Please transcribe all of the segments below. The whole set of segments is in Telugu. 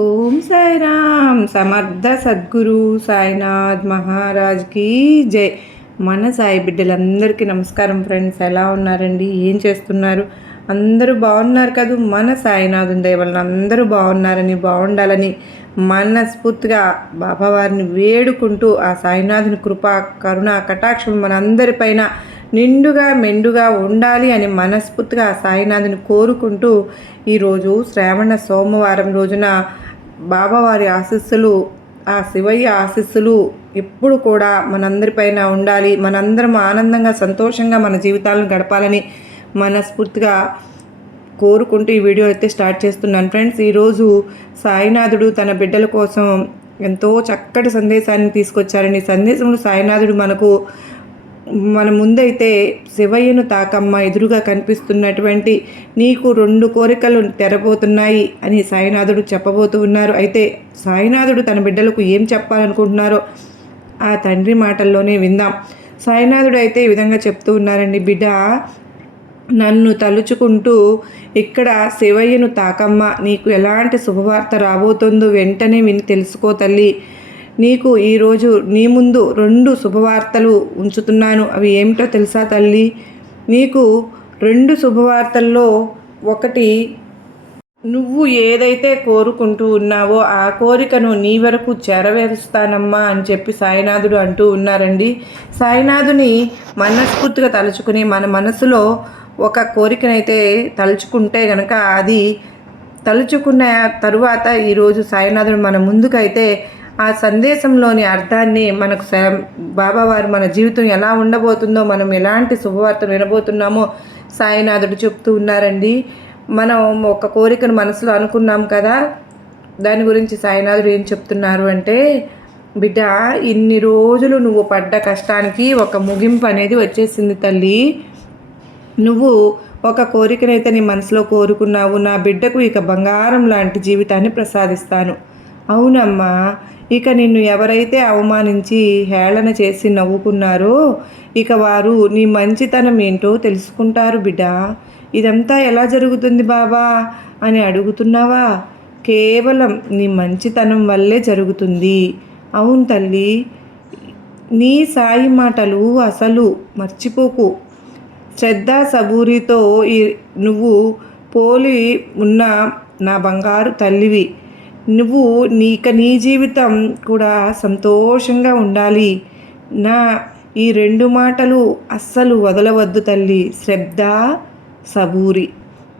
ఓం సాయిరామ్ సమర్థ సద్గురు సాయినాథ్ మహారాజ్కి జై. మన సాయి బిడ్డలందరికీ నమస్కారం ఫ్రెండ్స్. ఎలా ఉన్నారండి? ఏం చేస్తున్నారు? అందరూ బాగున్నారు కదా? మన సాయినాథుని దయ వలన అందరూ బాగుండాలని మనస్ఫూర్తిగా బాబావారిని వేడుకుంటూ ఆ సాయినాథుని కృప కరుణ కటాక్షం మనందరిపైన నిండుగా మెండుగా ఉండాలి అని మనస్ఫూర్తిగా ఆ సాయినాథుని కోరుకుంటూ ఈరోజు శ్రావణ సోమవారం రోజున బాబావారి ఆశీస్సులు, ఆ శివయ్య ఆశీస్సులు ఎప్పుడు కూడా మనందరిపైన ఉండాలి. మనందరం ఆనందంగా సంతోషంగా మన జీవితాలను గడపాలని మనస్ఫూర్తిగా కోరుకుంటూ ఈ వీడియో అయితే స్టార్ట్ చేస్తున్నాను ఫ్రెండ్స్. ఈరోజు సాయినాథుడు తన బిడ్డల కోసం ఎంతో చక్కటి సందేశాన్ని తీసుకొచ్చారని. సందేశంలో సాయినాథుడు మన ముందైతే శివయ్యను తాకమ్మ ఎదురుగా కనిపిస్తున్నటువంటి నీకు 2 కోరికలు తెరబోతున్నాయి అని సాయినాథుడు చెప్పబోతూ ఉన్నారు. అయితే సాయినాథుడు తన బిడ్డలకు ఏం చెప్పాలనుకుంటున్నారో ఆ తండ్రి మాటల్లోనే విందాం. సాయినాథుడు అయితే ఈ విధంగా చెప్తూ ఉన్నారండి. బిడ్డ, నన్ను తలుచుకుంటూ ఇక్కడ శివయ్యను తాకమ్మ, నీకు ఎలాంటి శుభవార్త రాబోతుందో వెంటనే విని తెలుసుకో తల్లి. నీకు ఈరోజు నీ ముందు 2 శుభవార్తలు ఉంచుతున్నాను. అవి ఏమిటో తెలుసా తల్లి? నీకు 2 శుభవార్తల్లో ఒకటి, నువ్వు ఏదైతే కోరుకుంటూ ఉన్నావో ఆ కోరికను నీ వరకు చేరవేరుస్తానమ్మా అని చెప్పి సాయినాథుడు అంటూ ఉన్నారండి. సాయినాథుని మనస్ఫూర్తిగా తలుచుకుని మన మనసులో ఒక కోరికనైతే తలుచుకుంటే గనక అది తలుచుకున్న తరువాత ఈరోజు సాయినాథుడు మన ముందుకైతే ఆ సందేశంలోని అర్థాన్ని మనకు బాబావారు మన జీవితం ఎలా ఉండబోతుందో, మనం ఎలాంటి శుభవార్తలు వినబోతున్నామో సాయినాథుడు చెప్తూ ఉన్నారండి. మనం ఒక కోరికను మనసులో అనుకున్నాం కదా, దాని గురించి సాయినాథుడు ఏం చెప్తున్నారు అంటే, బిడ్డ, ఇన్ని రోజులు నువ్వు పడ్డ కష్టానికి ఒక ముగింపు అనేది వచ్చేసింది తల్లి. నువ్వు ఒక కోరికనైతే నీ మనసులో కోరుకున్నావు, నా బిడ్డకు ఇక బంగారం లాంటి జీవితాన్ని ప్రసాదిస్తాను. అవునమ్మా, ఇక నిన్ను ఎవరైతే అవమానించి హేళన చేసి నవ్వుకున్నారో ఇక వారు నీ మంచితనం ఏంటో తెలుసుకుంటారు బిడ్డ. ఇదంతా ఎలా జరుగుతుంది బాబా అని అడుగుతున్నావా? కేవలం నీ మంచితనం వల్లే జరుగుతుంది. అవును తల్లి, నీ సాయి మాటలు అసలు మర్చిపోకు. శ్రద్ధ సబూరితో నువ్వు పోలి ఉన్న నా బంగారు తల్లివి. నువ్వు నీ జీవితం కూడా సంతోషంగా ఉండాలి. నా ఈ 2 మాటలు అస్సలు వదలవద్దు తల్లి. శ్రద్ధ, సబూరి,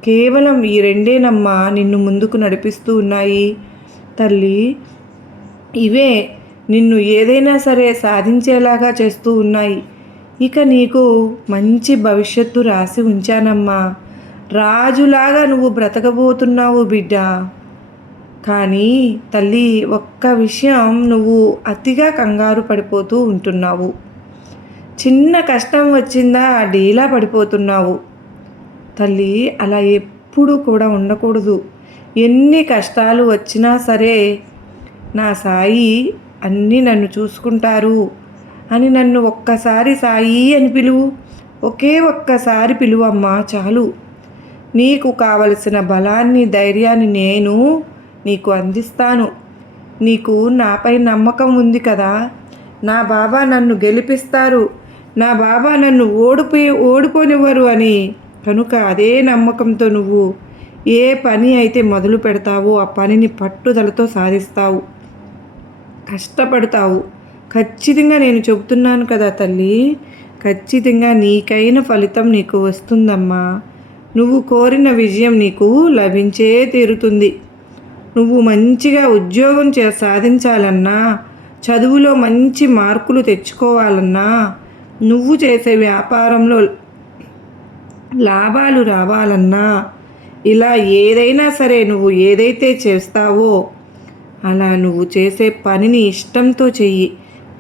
కేవలం ఈ 2ఏనమ్మా నిన్ను ముందుకు నడిపిస్తూ ఉన్నాయి తల్లి. ఇవే నిన్ను ఏదైనా సరే సాధించేలాగా చేస్తూ ఉన్నాయి. ఇక నీకు మంచి భవిష్యత్తు రాసి ఉంచానమ్మా. రాజులాగా నువ్వు బ్రతకబోతున్నావు బిడ్డ. కానీ తల్లి, ఒక్క విషయం, నువ్వు అతిగా కంగారు పడిపోతూ ఉంటున్నావు. చిన్న కష్టం వచ్చిందా డీలా పడిపోతున్నావు తల్లి. అలా ఎప్పుడు కూడా ఉండకూడదు. ఎన్ని కష్టాలు వచ్చినా సరే నా సాయి అన్నీ నన్ను చూసుకుంటారు అని నన్ను ఒక్కసారి సాయి అని పిలువు. ఒక్కసారి పిలువమ్మా చాలు. నీకు కావలసిన బలాన్ని, ధైర్యాన్ని నేను నీకు అందిస్తాను. నీకు నాపై నమ్మకం ఉంది కదా. నా బాబా నన్ను గెలిపిస్తారు, నా బాబా నన్ను ఓడిపోనివ్వరు అని. కనుక అదే నమ్మకంతో నువ్వు ఏ పని అయితే మొదలు పెడతావో ఆ పనిని పట్టుదలతో సాధిస్తావు, కష్టపడతావు. ఖచ్చితంగా నేను చెబుతున్నాను కదా తల్లి, ఖచ్చితంగా నీకైన ఫలితం నీకు వస్తుందమ్మా. నువ్వు కోరిన విజయం నీకు లభించే తీరుతుంది. నువ్వు మంచిగా ఉద్యోగం సాధించాలన్నా, చదువులో మంచి మార్కులు తెచ్చుకోవాలన్నా, నువ్వు చేసే వ్యాపారంలో లాభాలు రావాలన్నా, ఇలా ఏదైనా సరే నువ్వు ఏదైతే చేస్తావో అలా నువ్వు చేసే పనిని ఇష్టంతో చెయ్యి.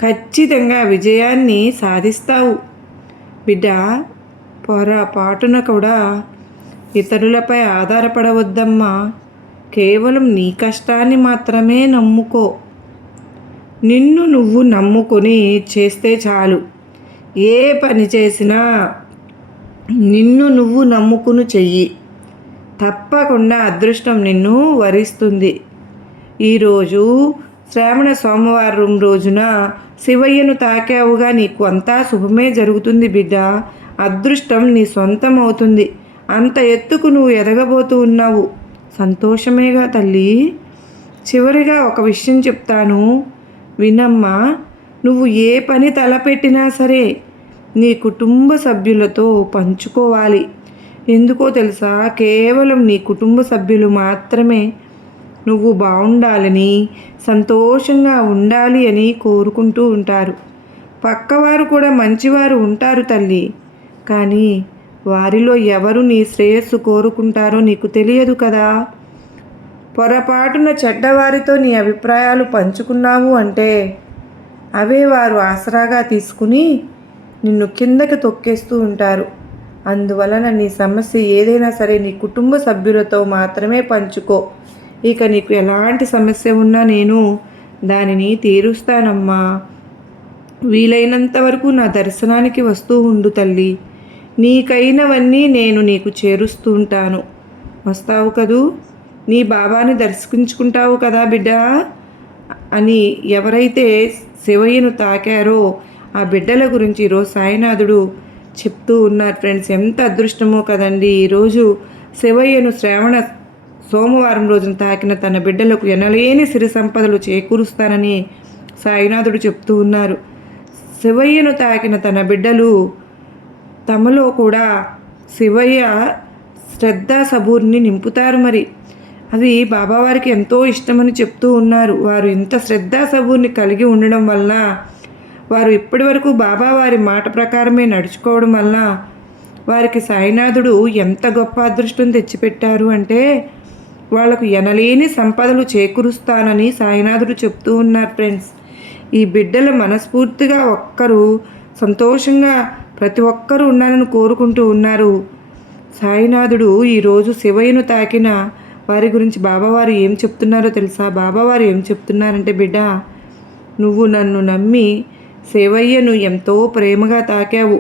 ఖచ్చితంగా విజయాన్ని సాధిస్తావు బిడ్డ. పొరపాటున కూడా ఇతరులపై ఆధారపడవద్దమ్మా. కేవలం నీ కష్టాన్ని మాత్రమే నమ్ముకో. నిన్ను నువ్వు నమ్ముకొని చేస్తే చాలు. ఏ పని చేసినా నిన్ను నువ్వు నమ్ముకుని చెయ్యి. తప్పకుండా అదృష్టం నిన్ను వరిస్తుంది. ఈరోజు శ్రావణ సోమవారం రోజున శివయ్యను తాకావుగా నీకు అంతా శుభమే జరుగుతుంది బిడ్డ. అదృష్టం నీ సొంతం అవుతుంది. అంత ఎత్తుకు నువ్వు ఎదగబోతూ ఉన్నావు. సంతోషమేగా తల్లి. చివరిగా ఒక విషయం చెప్తాను వినమ్మా. నువ్వు ఏ పని తలపెట్టినా సరే నీ కుటుంబ సభ్యులతో పంచుకోవాలి. ఎందుకో తెలుసా? కేవలం నీ కుటుంబ సభ్యులు మాత్రమే నువ్వు బాగుండాలని, సంతోషంగా ఉండాలి అని కోరుకుంటూ ఉంటారు. పక్కవారు కూడా మంచివారు ఉంటారు తల్లి. కానీ వారిలో ఎవరు నీ శ్రేయస్సు కోరుకుంటారో నీకు తెలియదు కదా. పొరపాటున చెడ్డవారితో నీ అభిప్రాయాలు పంచుకున్నావు అంటే అవే వారు ఆసరాగా తీసుకుని నిన్ను కిందకి తొక్కేస్తూ ఉంటారు. అందువలన నీ సమస్య ఏదైనా సరే నీ కుటుంబ సభ్యులతో మాత్రమే పంచుకో. ఇక నీకు ఎలాంటి సమస్య ఉన్నా నేను దానిని తీరుస్తానమ్మా. వీలైనంత వరకు నా దర్శనానికి వస్తూ ఉండు తల్లి. నీకైనవన్నీ నేను నీకు చేరుస్తూ ఉంటాను. వస్తావు కదూ? నీ బాబాని దర్శించుకుంటావు కదా బిడ్డ అని ఎవరైతే శివయ్యను తాకారో ఆ బిడ్డల గురించి ఈరోజు సాయినాథుడు చెప్తూ ఉన్నారు ఫ్రెండ్స్. ఎంత అదృష్టమో కదండి. ఈరోజు శివయ్యను శ్రావణ సోమవారం రోజున తాకిన తన బిడ్డలకు ఎనలేని సిరి సంపదలు చేకూరుస్తానని సాయినాథుడు చెప్తూ ఉన్నారు. శివయ్యను తాకిన తన బిడ్డలు తమలో కూడా శివయ్య శ్రద్ధ సబూర్ని నింపుతారు. మరి అవి బాబావారికి ఎంతో ఇష్టమని చెప్తూ ఉన్నారు. వారు ఇంత శ్రద్ధ సబూర్ని కలిగి ఉండడం వలన, వారు ఇప్పటి వరకు బాబావారి మాట ప్రకారమే నడుచుకోవడం వలన వారికి సాయినాథుడు ఎంత గొప్ప అదృష్టం తెచ్చిపెట్టారు అంటే వాళ్లకు ఎనలేని సంపదలు చేకూరుస్తానని సాయినాథుడు చెప్తూ ఉన్నారు ఫ్రెండ్స్. ఈ బిడ్డల మనస్ఫూర్తిగా ఒక్కరు సంతోషంగా ప్రతి ఒక్కరూ ఉండాలని కోరుకుంటూ ఉన్నారు. సాయినాథుడు ఈరోజు శివయ్యను తాకిన వారి గురించి బాబావారు ఏం చెప్తున్నారో తెలుసా? బాబావారు ఏం చెప్తున్నారంటే, బిడ్డ నువ్వు నన్ను నమ్మి శివయ్యను ఎంతో ప్రేమగా తాకావు.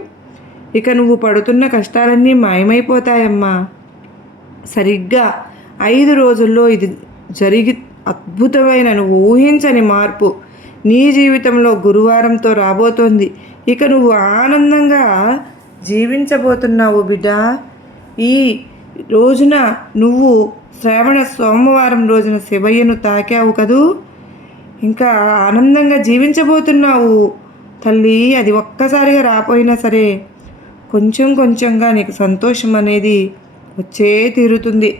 ఇక నువ్వు పడుతున్న కష్టాలన్నీ మాయమైపోతాయమ్మా. సరిగ్గా 5 రోజుల్లో ఇది జరిగి అద్భుతమైన నువ్వు ఊహించని మార్పు నీ జీవితంలో గురువారంతో రాబోతోంది. ఇక నువ్వు ఆనందంగా జీవించబోతున్నావు బిడ్డ. ఈ రోజున నువ్వు శ్రావణ సోమవారం రోజున శివయ్యను తాకావు కదూ, ఇంకా ఆనందంగా జీవించబోతున్నావు తల్లి. అది ఒక్కసారిగా రాపోయినా సరే కొంచెం కొంచెంగా నీకు సంతోషం అనేది వచ్చే తీరుతుంది.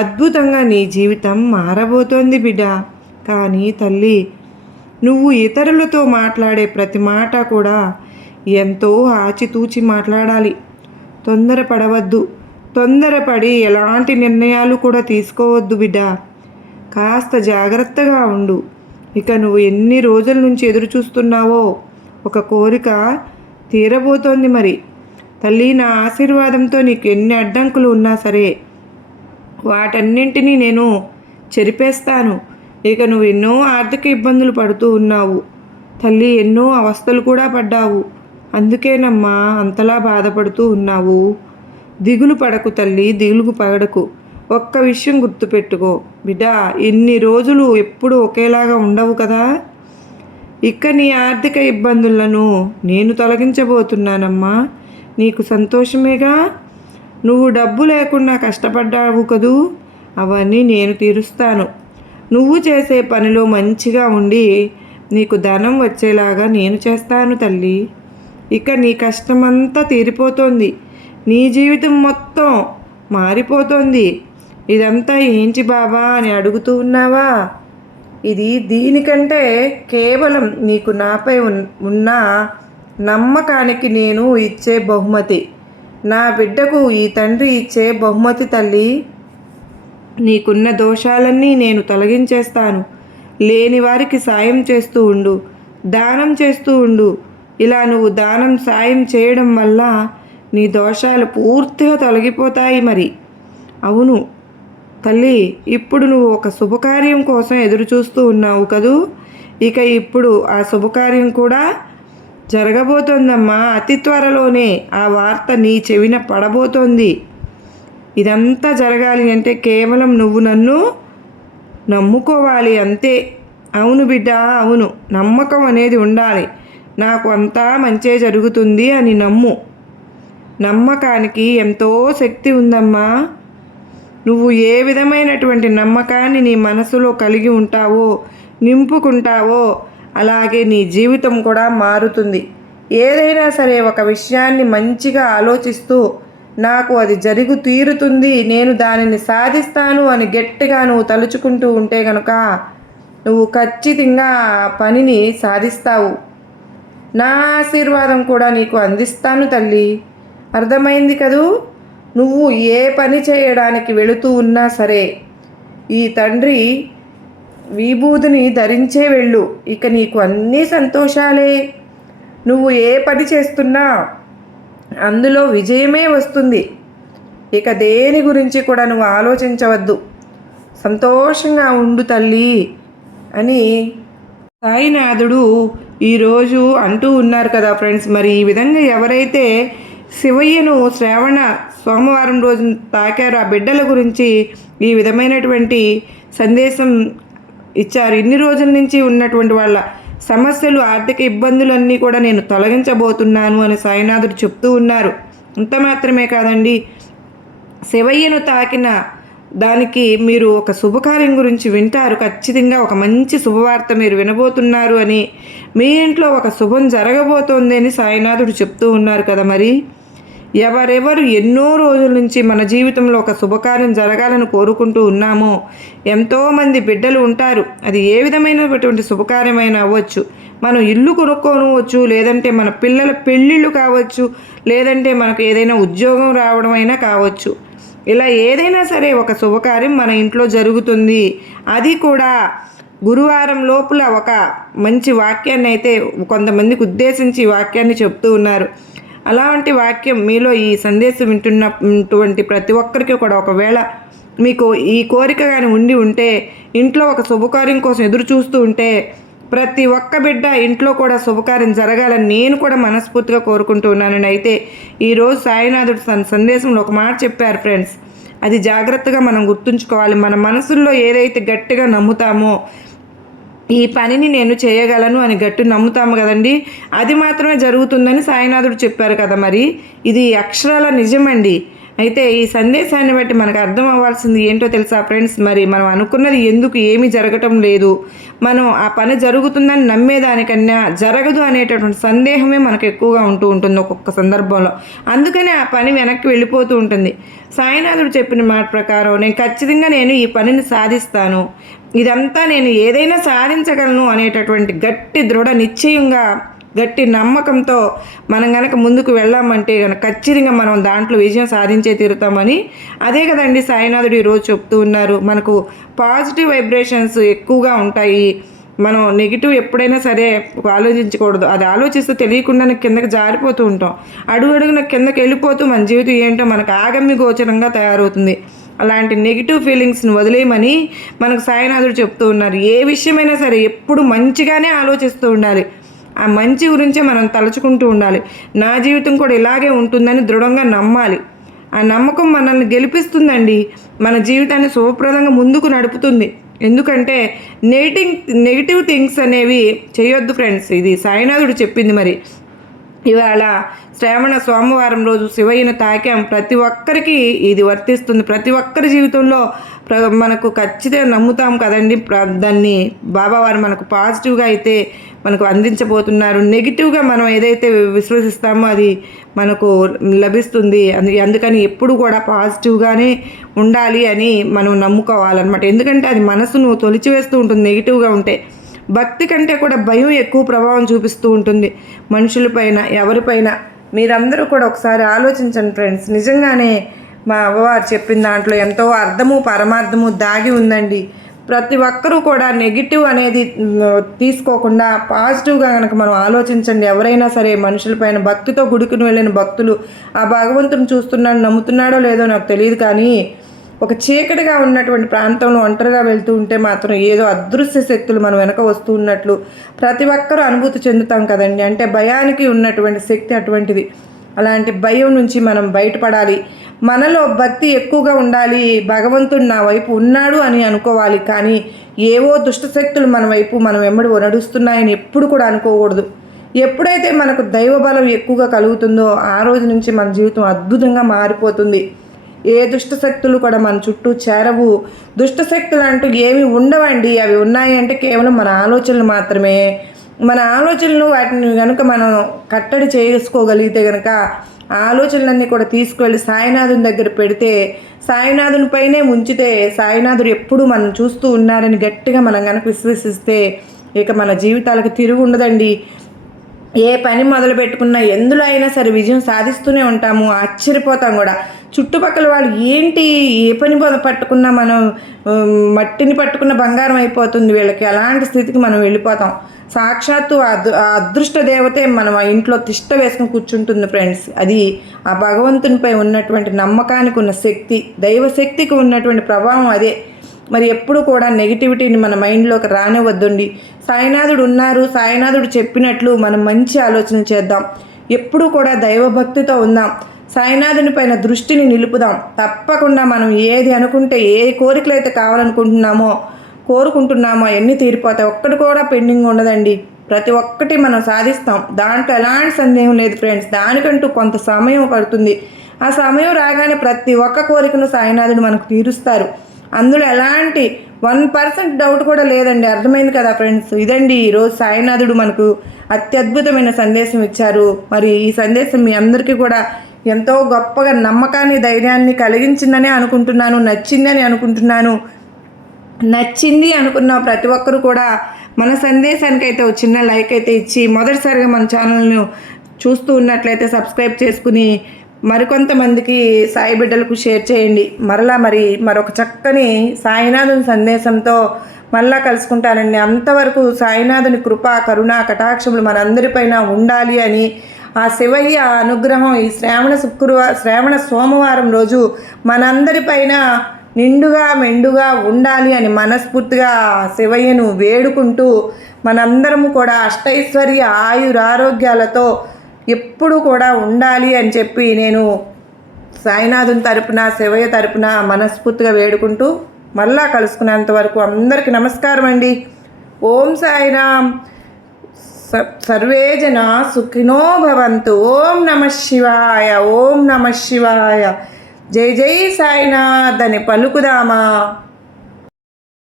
అద్భుతంగా నీ జీవితం మారబోతోంది బిడ్డ. కానీ తల్లి, నువ్వు ఇతరులతో మాట్లాడే ప్రతి మాట కూడా ఎంతో ఆచితూచి మాట్లాడాలి. తొందరపడవద్దు. తొందరపడి ఎలాంటి నిర్ణయాలు కూడా తీసుకోవద్దు బిడ్డ. కాస్త జాగ్రత్తగా ఉండు. ఇక నువ్వు ఎన్ని రోజుల నుంచి ఎదురు చూస్తున్నావో ఒక కోరిక తీరబోతోంది మరి. తల్లి, నా ఆశీర్వాదంతో నీకు ఎన్ని అడ్డంకులు ఉన్నా సరే వాటన్నింటినీ నేను చెరిపేస్తాను. ఇక నువ్వు ఎన్నో ఆర్థిక ఇబ్బందులు పడుతూ ఉన్నావు తల్లి, ఎన్నో అవస్థలు కూడా పడ్డావు. అందుకేనమ్మా అంతలా బాధపడుతూ ఉన్నావు. దిగులు పడకు తల్లి, దిగులు పడకు. ఒక్క విషయం గుర్తుపెట్టుకో బిడ్డ, ఇన్ని రోజులు ఎప్పుడు ఒకేలాగా ఉండవు కదా. ఇక నీ ఆర్థిక ఇబ్బందులను నేను తొలగించబోతున్నానమ్మా. నీకు సంతోషమేగా. నువ్వు డబ్బు లేకుండా కష్టపడ్డావు కదూ, అవన్నీ నేను తీరుస్తాను. నువ్వు చేసే పనిలో మంచిగా ఉండి నీకు ధనం వచ్చేలాగా నేను చేస్తాను తల్లి. ఇక నీ కష్టమంతా తీరిపోతోంది. నీ జీవితం మొత్తం మారిపోతోంది. ఇదంతా ఏంటి బాబా అని అడుగుతూ ఉన్నావా? ఇది దీనికంటే కేవలం నీకు నాపై ఉన్న నమ్మకానికి నేను ఇచ్చే బహుమతి. నా బిడ్డకు ఈ తండ్రి ఇచ్చే బహుమతి తల్లి. నీకున్న దోషాలన్నీ నేను తొలగించేస్తాను. లేని వారికి సాయం చేస్తూ ఉండు, దానం చేస్తూ ఉండు. ఇలా నువ్వు దానం సాయం చేయడం వల్ల నీ దోషాలు పూర్తిగా తొలగిపోతాయి మరి. అవును తల్లి, ఇప్పుడు నువ్వు ఒక శుభకార్యం కోసం ఎదురు చూస్తూ ఉన్నావు కదూ. ఇక ఇప్పుడు ఆ శుభకార్యం కూడా జరగబోతోందమ్మా. అతి త్వరలోనే ఆ వార్త నీ చెవిన పడబోతోంది. ఇదంతా జరగాలి అంటే కేవలం నువ్వు నన్ను నమ్ముకోవాలి అంతే. అవును బిడ్డ, అవును, నమ్మకం అనేది ఉండాలి. నాకు అంతా మంచే జరుగుతుంది అని నమ్ము. నమ్మకానికి ఎంతో శక్తి ఉందమ్మా. నువ్వు ఏ విధమైనటువంటి నమ్మకాన్ని నీ మనసులో కలిగి ఉంటావో, నింపుకుంటావో, అలాగే నీ జీవితం కూడా మారుతుంది. ఏదైనా సరే ఒక విషయాన్ని మంచిగా ఆలోచిస్తూ నాకు అది జరుగు తీరుతుంది, నేను దానిని సాధిస్తాను అని గట్టిగా నువ్వు తలుచుకుంటూ ఉంటే కనుక నువ్వు ఖచ్చితంగా ఆ పనిని సాధిస్తావు. నా ఆశీర్వాదం కూడా నీకు అందిస్తాను తల్లి. అర్థమైంది కదూ? నువ్వు ఏ పని చేయడానికి వెళుతూ ఉన్నా సరే ఈ తండ్రి విభూతిని ధరించే వెళ్ళు. ఇక నీకు అన్నీ సంతోషాలే. నువ్వు ఏ పని చేస్తున్నా అందులో విజయమే వస్తుంది. ఇక దేని గురించి కూడా నువ్వు ఆలోచించవద్దు. సంతోషంగా ఉండు తల్లి అని సాయినాథుడు ఈరోజు అంటూ ఉన్నారు కదా ఫ్రెండ్స్. మరి ఈ విధంగా ఎవరైతే శివయ్యను శ్రావణ సోమవారం రోజు తాకారు, ఆ బిడ్డల గురించి ఈ విధమైనటువంటి సందేశం ఇచ్చారు. ఇన్ని రోజుల నుంచి ఉన్నటువంటి వాళ్ళ సమస్యలు, ఆర్థిక ఇబ్బందులన్నీ కూడా నేను తొలగించబోతున్నాను అని సాయినాథుడు చెప్తూ ఉన్నారు. అంత మాత్రమే కాదండి, శివయ్యను తాకిన దానికి మీరు ఒక శుభకార్యం గురించి వింటారు. ఖచ్చితంగా ఒక మంచి శుభవార్త మీరు వినబోతున్నారు అని, మీ ఇంట్లో ఒక శుభం జరగబోతోంది అని సాయినాథుడు చెప్తూ ఉన్నారు కదా. మరి ఎవరెవరు ఎన్నో రోజుల నుంచి మన జీవితంలో ఒక శుభకార్యం జరగాలని కోరుకుంటూ ఉన్నామో, ఎంతోమంది బిడ్డలు ఉంటారు. అది ఏ విధమైనటువంటి శుభకార్యమైనా అవ్వచ్చు. మనం ఇల్లు కొనుక్కోవచ్చు, లేదంటే మన పిల్లల పెళ్ళిళ్ళు కావచ్చు, లేదంటే మనకు ఏదైనా ఉద్యోగం రావడం అయినా కావచ్చు. ఇలా ఏదైనా సరే ఒక శుభకార్యం మన ఇంట్లో జరుగుతుంది. అది కూడా గురువారం లోపల ఒక మంచి వాక్యాన్ని అయితే కొంతమందికి ఉద్దేశించి వాక్యాన్ని చెప్తూ ఉన్నారు. అలాంటి వాక్యం మీలో ఈ సందేశం వింటున్నటువంటి ప్రతి ఒక్కరికి కూడా, ఒకవేళ మీకు ఈ కోరిక కానీ ఉండి ఉంటే, ఇంట్లో ఒక శుభకార్యం కోసం ఎదురు చూస్తూ ఉంటే, ప్రతి ఒక్క బిడ్డ ఇంట్లో కూడా శుభకార్యం జరగాలని నేను కూడా మనస్ఫూర్తిగా కోరుకుంటూ ఉన్నానండి. అయితే ఈరోజు సాయినాథుడు తన సందేశంలో ఒక మాట చెప్పారు ఫ్రెండ్స్. అది జాగ్రత్తగా మనం గుర్తుంచుకోవాలి. మన మనసుల్లో ఏదైతే గట్టిగా నమ్ముతామో, ఈ పనిని నేను చేయగలను అని గట్టి నమ్ముతాము కదండి, అది మాత్రమే జరుగుతుందని సాయినాథుడు చెప్పారు కదా. మరి ఇది అక్షరాల నిజమండి. అయితే ఈ సందేశాన్ని బట్టి మనకు అర్థం అవ్వాల్సింది ఏంటో తెలుసా ఫ్రెండ్స్? మరి మనం అనుకున్నది ఎందుకు ఏమీ జరగటం లేదు, మనం ఆ పని జరుగుతుందని నమ్మేదానికన్నా జరగదు అనేటటువంటి సందేహమే మనకు ఎక్కువగా ఉంటుంది ఒక్కొక్క సందర్భంలో. అందుకనే ఆ పని వెనక్కి వెళ్ళిపోతూ ఉంటుంది. సాయినాథుడు చెప్పిన మాట ప్రకారం నేను ఈ పనిని సాధిస్తాను, ఇదంతా నేను ఏదైనా సాధించగలను అనేటటువంటి గట్టి దృఢ నిశ్చయంగా, గట్టి నమ్మకంతో మనం కనుక ముందుకు వెళ్ళామంటే కనుక ఖచ్చితంగా మనం దాంట్లో విజయం సాధించే తీరుతామని, అదే కదండి సాయినాథుడు ఈరోజు చెప్తూ ఉన్నారు. మనకు పాజిటివ్ వైబ్రేషన్స్ ఎక్కువగా ఉంటాయి. మనం నెగిటివ్ ఎప్పుడైనా సరే ఆలోచించకూడదు. అది ఆలోచిస్తే తెలియకుండానే కిందకి జారిపోతూ ఉంటాం. అడుగున కిందకి వెళ్ళిపోతూ మన జీవితం ఏంటో మనకు ఆగమ్య గోచరంగా తయారవుతుంది. అలాంటి నెగిటివ్ ఫీలింగ్స్ని వదిలేయమని మనకు సాయినాథుడు చెప్తూ ఉన్నారు. ఏ విషయమైనా సరే ఎప్పుడు మంచిగానే ఆలోచిస్తూ ఉండాలి. ఆ మంచి గురించే మనం తలుచుకుంటూ ఉండాలి. నా జీవితం కూడా ఇలాగే ఉంటుందని దృఢంగా నమ్మాలి. ఆ నమ్మకం మనల్ని గెలిపిస్తుందండి. మన జీవితాన్ని శుభప్రదంగా ముందుకు నడుపుతుంది. ఎందుకంటే నెగిటివ్ థింగ్స్ అనేవి చేయొద్దు ఫ్రెండ్స్. ఇది సాయినాథుడు చెప్పింది. మరి ఇవాళ శ్రావణ సోమవారం రోజు శివయ్యను తాకాం. ప్రతి ఒక్కరికి ఇది వర్తిస్తుంది. ప్రతి ఒక్కరి జీవితంలో మనకు ఖచ్చితంగా నమ్ముతాం కదండి. దాన్ని బాబావారు మనకు పాజిటివ్గా అయితే మనకు అందించబోతున్నారు. నెగిటివ్గా మనం ఏదైతే విశ్వసిస్తామో అది మనకు లభిస్తుంది. అందుకని ఎప్పుడు కూడా పాజిటివ్గానే ఉండాలి అని మనం నమ్ముకోవాలన్నమాట. ఎందుకంటే అది మనసును తొలిచివేస్తూ ఉంటుంది నెగిటివ్గా ఉంటే. భక్తి కంటే కూడా భయం ఎక్కువ ప్రభావం చూపిస్తూ ఉంటుంది మనుషులపైన, ఎవరిపైన. మీరందరూ కూడా ఒకసారి ఆలోచించండి ఫ్రెండ్స్. నిజంగానే మా అవ్వవారు చెప్పిన దాంట్లో ఎంతో అర్థము పరమార్థము దాగి ఉందండి. ప్రతి ఒక్కరూ కూడా నెగిటివ్ అనేది తీసుకోకుండా పాజిటివ్గా కనుక మనం ఆలోచించండి. ఎవరైనా సరే మనుషులపైన భక్తితో గుడికి వెళ్ళిన భక్తులు ఆ భగవంతుని చూస్తున్నాడు, నమ్ముతున్నాడో లేదో నాకు తెలియదు, కానీ ఒక చీకటిగా ఉన్నటువంటి ప్రాంతంలో ఒంటరిగా వెళ్తూ ఉంటే మాత్రం ఏదో అదృశ్య శక్తులు మన వెనక వస్తూ ఉన్నట్లు ప్రతి ఒక్కరూ అనుభూతి చెందుతాం కదండి. అంటే భయానికి ఉన్నటువంటి శక్తి అటువంటిది. అలాంటి భయం నుంచి మనం బయటపడాలి. మనలో భక్తి ఎక్కువగా ఉండాలి, భగవంతుడు నా వైపు ఉన్నాడు అని అనుకోవాలి. కానీ ఏవో దుష్టశక్తులు మన వైపు మనం వెంబడి నడుస్తున్నాయని ఎప్పుడు కూడా అనుకోకూడదు. ఎప్పుడైతే మనకు దైవబలం ఎక్కువగా కలుగుతుందో ఆ రోజు నుంచి మన జీవితం అద్భుతంగా మారిపోతుంది. ఏ దుష్టశక్తులు కూడా మన చుట్టూ చేరవు. దుష్టశక్తులు అంటూ ఏమి ఉండవండి. అవి ఉన్నాయి అంటే కేవలం మన ఆలోచనలు మాత్రమే. మన ఆలోచనలు వాటిని కనుక మనం కట్టడి చేసుకోగలిగితే కనుక ఆలోచనలన్నీ కూడా తీసుకువెళ్ళి సాయినాథుని దగ్గర పెడితే, సాయినాథుని పైనే ఉంచితే, సాయినాథుడు ఎప్పుడు మనం చూస్తూ ఉన్నారని గట్టిగా మనం కనుక విశ్వసిస్తే ఇక మన జీవితాలకు తిరుగు ఉండదండి. ఏ పని మొదలు పెట్టుకున్నా ఎందులో అయినా సరే విజయం సాధిస్తూనే ఉంటాము. ఆశ్చర్యపోతాం కూడా. చుట్టుపక్కల వాళ్ళు ఏంటి ఏ పని పట్టుకున్నా మనం మట్టిని పట్టుకున్న బంగారం అయిపోతుంది వీళ్ళకి, అలాంటి స్థితికి మనం వెళ్ళిపోతాం. సాక్షాత్తు అదృష్ట దేవతే మనం ఆ ఇంట్లో తిష్ట వేసుకుని కూర్చుంటుంది ఫ్రెండ్స్. అది ఆ భగవంతునిపై ఉన్నటువంటి నమ్మకానికి ఉన్న శక్తి, దైవశక్తికి ఉన్నటువంటి ప్రభావం అదే. మరి ఎప్పుడు కూడా నెగిటివిటీని మన మైండ్లోకి రానివ్వద్దండి. సాయినాథుడు ఉన్నారు, సాయినాథుడు చెప్పినట్లు మనం మంచి ఆలోచన చేద్దాం. ఎప్పుడు కూడా దైవభక్తితో ఉందాం. సాయినాథుని పైన దృష్టిని నిలుపుదాం. తప్పకుండా మనం ఏది అనుకుంటే, ఏ కోరికలు అయితే కోరుకుంటున్నామో అవన్నీ తీరిపోతాయి. ఒక్కటి కూడా పెండింగ్ ఉండదండి. ప్రతి ఒక్కటి మనం సాధిస్తాం. దాంట్లో ఎలాంటి సందేహం లేదు ఫ్రెండ్స్. దానికంటూ కొంత సమయం పడుతుంది. ఆ సమయం రాగానే ప్రతి ఒక్క కోరికను సాయినాథుడు మనకు తీరుస్తారు. అందులో ఎలాంటి 1% డౌట్ కూడా లేదండి. అర్థమైంది కదా ఫ్రెండ్స్. ఇదండి ఈరోజు సాయినాథుడు మనకు అత్యద్భుతమైన సందేశం ఇచ్చారు. మరి ఈ సందేశం మీ అందరికీ కూడా ఎంతో గొప్పగా నమ్మకాన్ని, ధైర్యాన్ని కలిగించిందని అనుకుంటున్నాను. నచ్చిందని అనుకుంటున్నాను. నచ్చింది అనుకున్న ప్రతి ఒక్కరు కూడా మన సందేశానికి అయితే ఒక చిన్న లైక్ అయితే ఇచ్చి, మొదటిసారిగా మన ఛానల్ను చూస్తూ ఉన్నట్లయితే సబ్స్క్రైబ్ చేసుకుని మరికొంతమందికి సాయి బిడ్డలకు షేర్ చేయండి. మరొక చక్కని సాయినాథుని సందేశంతో మళ్ళా కలుసుకుంటానండి. అంతవరకు సాయినాథుని కృప, కరుణ, కటాక్షములు మనందరిపైన ఉండాలి అని, ఆ శివయ్య అనుగ్రహం ఈ శ్రావణ సోమవారం రోజు మనందరిపైన నిండుగా మెండుగా ఉండాలి అని మనస్ఫూర్తిగా శివయ్యను వేడుకుంటూ, మనందరము కూడా అష్టైశ్వర్య ఆయురారోగ్యాలతో ఎప్పుడు కూడా ఉండాలి అని చెప్పి నేను సాయినాథుని తరపున, శివయ్య తరపున మనస్ఫూర్తిగా వేడుకుంటూ మళ్ళా కలుసుకునేంత వరకు అందరికీ నమస్కారం అండి. ఓం సాయిరామ్. సర్వే జనా సుఖినో భవంతు. ఓం నమః శివాయ. ఓం నమః శివాయ. జై జై సాయినాథ్ అని పలుకుదామా.